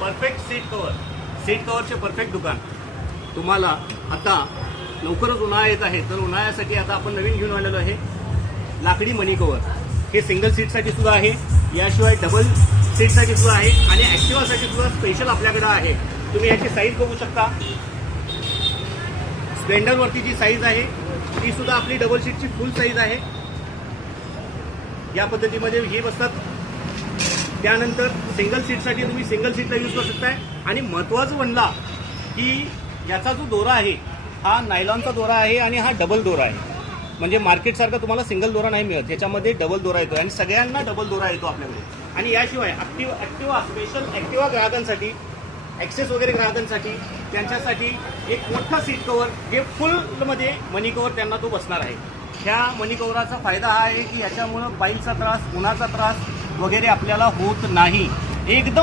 Perfect seat कव्हरचे perfect दुकान तुम्हाला आता लवकरच उन्हाळा येत आहे, तर उन्हाळ्यासाठी आता आपण नवीन घेऊन आलेलो आहे लाकडी मनी कव्हर. हे सिंगल सीटसाठी सुद्धा आहे, याशिवाय डबल सीटसाठी सुद्धा आहे आणि ॲक्टिवासाठी सुद्धा स्पेशल आपल्याकडे आहे. तुम्ही याची साईज बघू शकता. स्प्लेंडरवरती जी साईज आहे ती सुद्धा आपली डबल सीटची फुल साईज आहे. या पद्धतीमध्ये हे बसतात. त्यानंतर सिंगल सीटसाठी तुम्ही सिंगल सीटला यूज करू शकताय. आणि महत्त्वाचं म्हणला की याचा जो दोरा आहे हा नायलॉनचा दोरा आहे आणि हा डबल दोरा आहे. म्हणजे मार्केटसारखा तुम्हाला सिंगल दोरा नाही मिळत, याच्यामध्ये डबल दोरा येतो आणि सगळ्यांना डबल दोरा येतो आपल्याकडे. आणि याशिवाय ॲक्टिवा स्पेशल ॲक्टिवा ग्राहकांसाठी, ॲक्सेस वगैरे ग्राहकांसाठी त्यांच्यासाठी एक मोठा सीट कव्हर जे फुलमध्ये मनी कव्हर त्यांना तो बसणार आहे. ह्या मनी कव्हराचा फायदा हा आहे की याच्यामुळं बाईलचा त्रास, उन्हाचा त्रास वगैरे आपल्याला होत नाही. एकदम